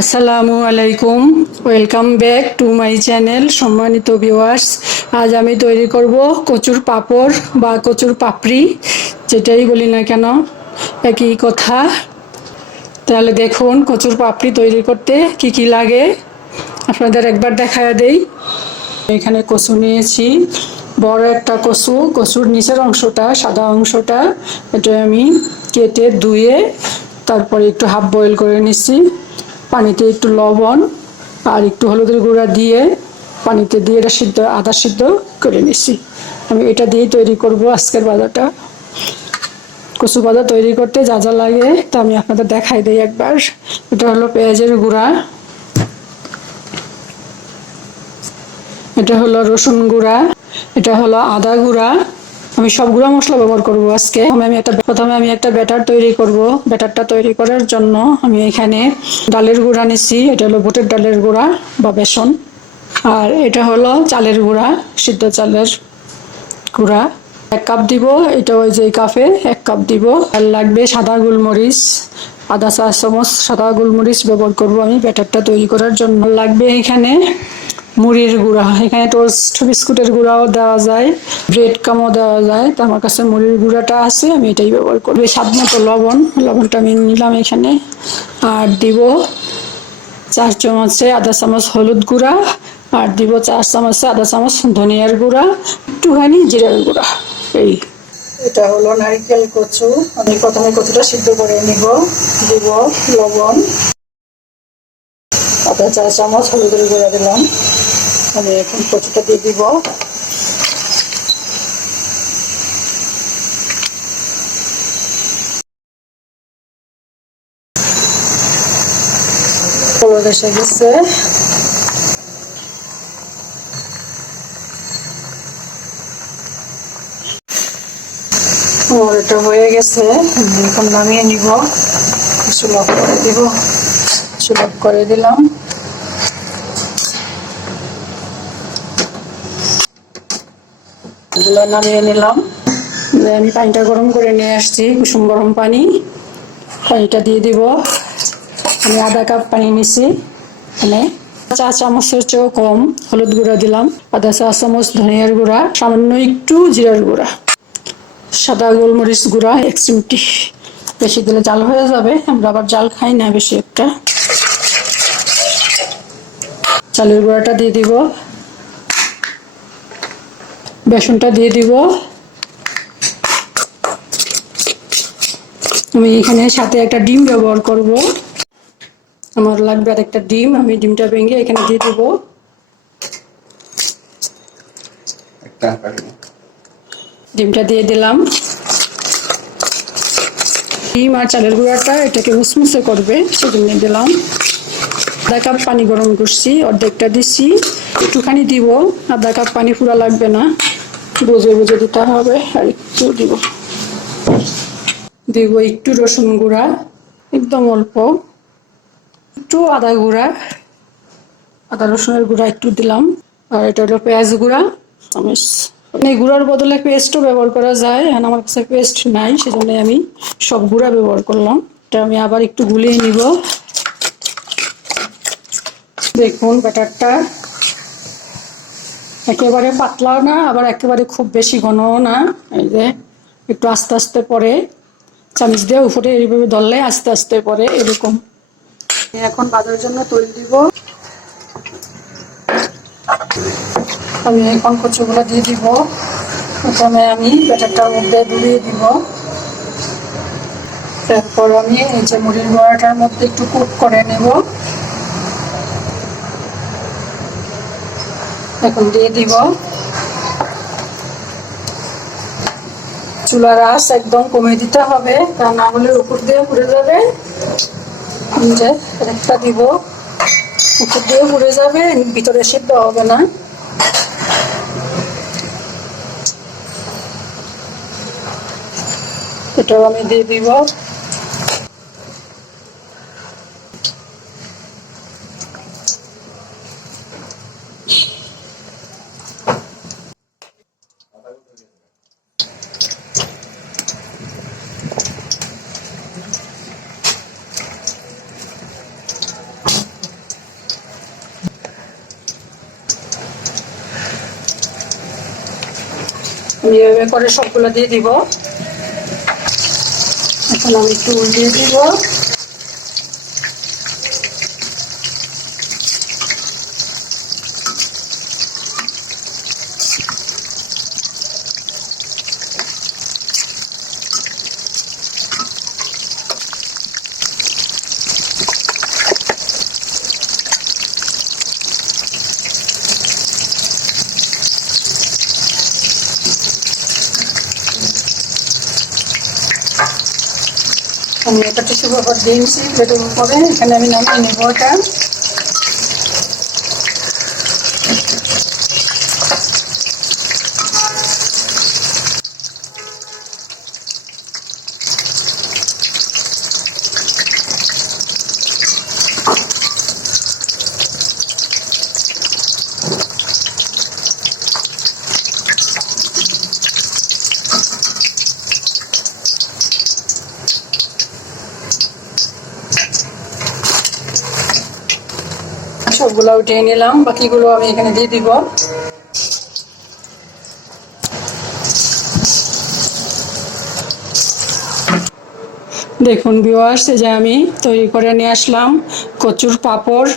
আসসালামু আলাইকুম, welcome back to my channel. সম্মানিত ভিউয়ার্স, আজ আমি তৈরি করব কচুর পাঁপড় বা কচুর পাপড়ি, যেটাই বলি না কেন একই কথা। তাহলে দেখুন কচুর পাপড়ি তৈরি করতে কি কি লাগে আপনাদের একবার দেখায়া দেই। এখানে কচু নিয়েছি, বড় একটা কচু। কচুর নিচের অংশটা, সাদা অংশটা, এটা আমি কেটে ধুয়ে তারপরে একটু হাফ বয়েল করে নিচ্ছি। পানিতে একটু লবণ আর একটু হলুদের গুঁড়া দিয়ে পানিতে দিয়ে এটা সিদ্ধ, আধা সিদ্ধ করে নিচ্ছি। আমি এটা দিয়েই তৈরি করব আজকের ভাজাটা। কচু ভাজা তৈরি করতে যা যা লাগে তা আমি আপনাদের দেখাই দিই একবার। এটা হলো পেঁয়াজের গুঁড়া, এটা হলো রসুন গুঁড়া, এটা হলো আদা গুঁড়া। আমি সব গুঁড়া মশলা ব্যবহার করব আজকে। প্রথমে আমি একটা ব্যাটার তৈরি করব। ব্যাটারটা তৈরি করার জন্য আমি এখানে ডালের গুঁড়া নিচ্ছি। এটা হলো বুটের ডালের গুঁড়া বা বেসন। আর এটা হলো চালের গুঁড়া, সিদ্ধ চালের গুঁড়া। 1 কাপ দিব, এটা ওই যে কাপে 1 কাপ দিব। আর লাগবে সাদা গোলমরিচ, আধা চা চামচ সাদা গোলমরিচ ব্যবহার করব আমি ব্যাটারটা তৈরি করার জন্য। লাগবে এখানে মুড়ির গুঁড়া। এখানে টোস্ট বিস্কুটের গুঁড়াও দেওয়া যায়, ব্রেড কামও দেওয়া যায়। তো আমার কাছে মুড়ির গুঁড়াটা আছে, আমি এটাই ব্যবহার করব। স্বাদ মতো লবণ, লবণটা আমি নিলাম এখানে। আর দিব 4 চামচে আধা চামচ হলুদ গুঁড়া, আর দিব 4 চামচে আধা চামচ ধনিয়ার গুঁড়া, একটুখানি জিরার গুঁড়া। এই এটা হলো নারিকেল কচু। আমি প্রথমে কচুটা সিদ্ধ করে নিব। দিব লবণ, আধা চা চামচ হলুদের গুঁড়া দিলাম। আমি এখন কচুটা দিয়ে দিব। কালার এসে গেছে। আমার এটা হয়ে গেছে, এখন নামিয়ে নিব। সুলভ করে দিব, সুলভ করে দিলাম। এগুলো নামিয়ে নিলাম। আমি পানিটা গরম করে নিয়ে আসছি, কুসুম গরম পানি। পানিটা দিয়ে দিব। আমি আধা কাপ পানি নিছি। মানে 4 চামচের চেয়েও কম হলুদ গুঁড়া দিলাম, আধা চা চামচ ধনিয়ার গুঁড়া, সামান্য একটু জিরার গুঁড়া, সাদা গোলমরিচ গুঁড়া 1 চিমটি। বেশি দিলে জাল হয়ে যাবে, আমরা আবার জাল খাই না বেশি একটা। চালের গুঁড়াটা দিয়ে দিব, বেসনটা দিয়ে দিব। আমি এখানে সাথে একটা ডিম ব্যবহার করব। আমার লাগবে আর একটা ডিম। আমি ডিমটা ভেঙে এখানে দিয়ে দিব। ডিমটা দিয়ে দিলাম। ডিম আর চালের গুঁড়াটা এটাকে মুসমুসে করবে, সেজন্য দিলাম। আধা কাপ পানি গরম করছি, অর্ধেকটা দিচ্ছি, একটুখানি দিব। আধা কাপ পানি পুরা লাগবে না, বুঝে বুঝে দিতে হবে। আর একটু দিব, দিব একটু রসুন গুঁড়া, একদম অল্প। একটু আদা গুঁড়া, আদা রসুনের গুঁড়া একটু দিলাম। আর এটা হলো পেঁয়াজ গুঁড়া। আমি এই গুঁড়ার বদলে পেস্টও ব্যবহার করা যায়, এখন আমার কাছে পেস্ট নাই, সেজন্য আমি সব গুঁড়া ব্যবহার করলাম। এটা আমি আবার একটু গুলিয়ে নিব। দেখুন ব্যাটারটা একেবারে পাতলাও না, আবার একেবারে খুব বেশি ঘনও না। এই যে একটু আস্তে আস্তে পরে, চামচ দিয়ে উপরে এইভাবে ধরলে আস্তে আস্তে পরে এরকম। এখন ভাজার জন্য তৈরি দিব। আমি এখন কচুগুলো দিয়ে দিব। প্রথমে আমি ব্যাটারটার মধ্যে ডুবিয়ে দিব। তারপর আমি এই যে মুড়ির বড়াটার মধ্যে একটু কোট করে নেব। এখন দিয়ে দিব। চুলার আঁচ একদম কমে দিতে হবে, তা না হলে উপর দিয়ে পুড়ে যাবে। যে একটা দিব, উপর দিয়ে পুড়ে যাবে, ভিতরে সিদ্ধ হবে না। এটাও আমি দিয়ে দিব। আমি এভাবে করে সবগুলো দিয়ে দিব। এখন আমি একটু উল্টিয়ে দিব। আমি একটা টিস্যু পেপার দিয়েছি প্লেটের উপরে, এখানে আমি নামিয়ে নেব এটা। সবগুলো উঠিয়ে নিলাম, বাকিগুলো আমি এখানে দিয়ে দিব। দেখুন ভিউয়ার্স, এই যে আমি তৈরি করে নিয়ে আসলাম কচুর পাঁপড়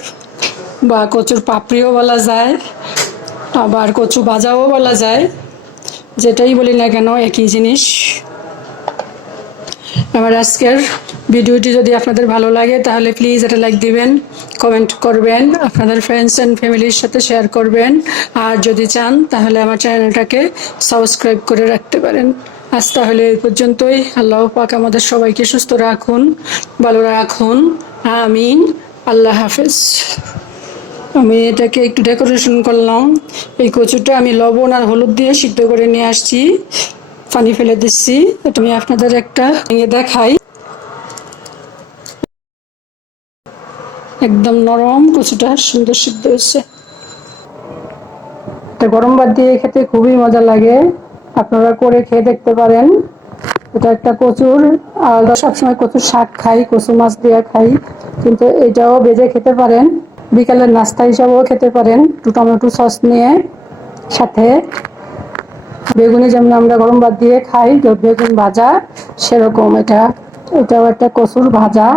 বা কচুর পাপড়িও বলা যায়, আবার কচু ভাজাও বলা যায়, যেটাই বলি না কেন একই জিনিস। আমার আজকের ভিডিওটি যদি আপনাদের ভালো লাগে তাহলে প্লিজ এটা লাইক দিবেন, কমেন্ট করবেন, আপনাদের ফ্রেন্ডস অ্যান্ড ফ্যামিলির সাথে শেয়ার করবেন। আর যদি চান তাহলে আমার চ্যানেলটাকে সাবস্ক্রাইব করে রাখতে পারেন। আজ তাহলে এই পর্যন্তই। আল্লাহ পাক আমাদের সবাইকে সুস্থ রাখুন, ভালো রাখুন, আমিন। আল্লাহ হাফেজ। আমি এটাকে একটু ডেকোরেশন করলাম। এই কচুটা আমি লবণ আর হলুদ দিয়ে সিদ্ধ করে নিয়ে আসছি, পানি ফেলে দিচ্ছি। এটা আমি আপনাদের একটা ভেঙে দেখাই। একদম নরম কচুটা, সুন্দর সিদ্ধ হয়েছে। এটা গরম ভাত দিয়ে খেতে খুবই মজা লাগে, আপনারা করে খেয়ে দেখতে পারেন। এটা একটা কচুর, আমরা সবসময় কচুর শাক খাই, কচু মাছ দিয়ে খাই, কিন্তু এটাও ভেজে খেতে পারেন, বিকালের নাস্তা হিসাবেও খেতে পারেন টমেটো সস নিয়ে। সাথে বেগুনি যেমন আমরা গরম ভাত দিয়ে খাই, বেগুন ভাজা, সেরকম এটাও একটা কচুর ভাজা।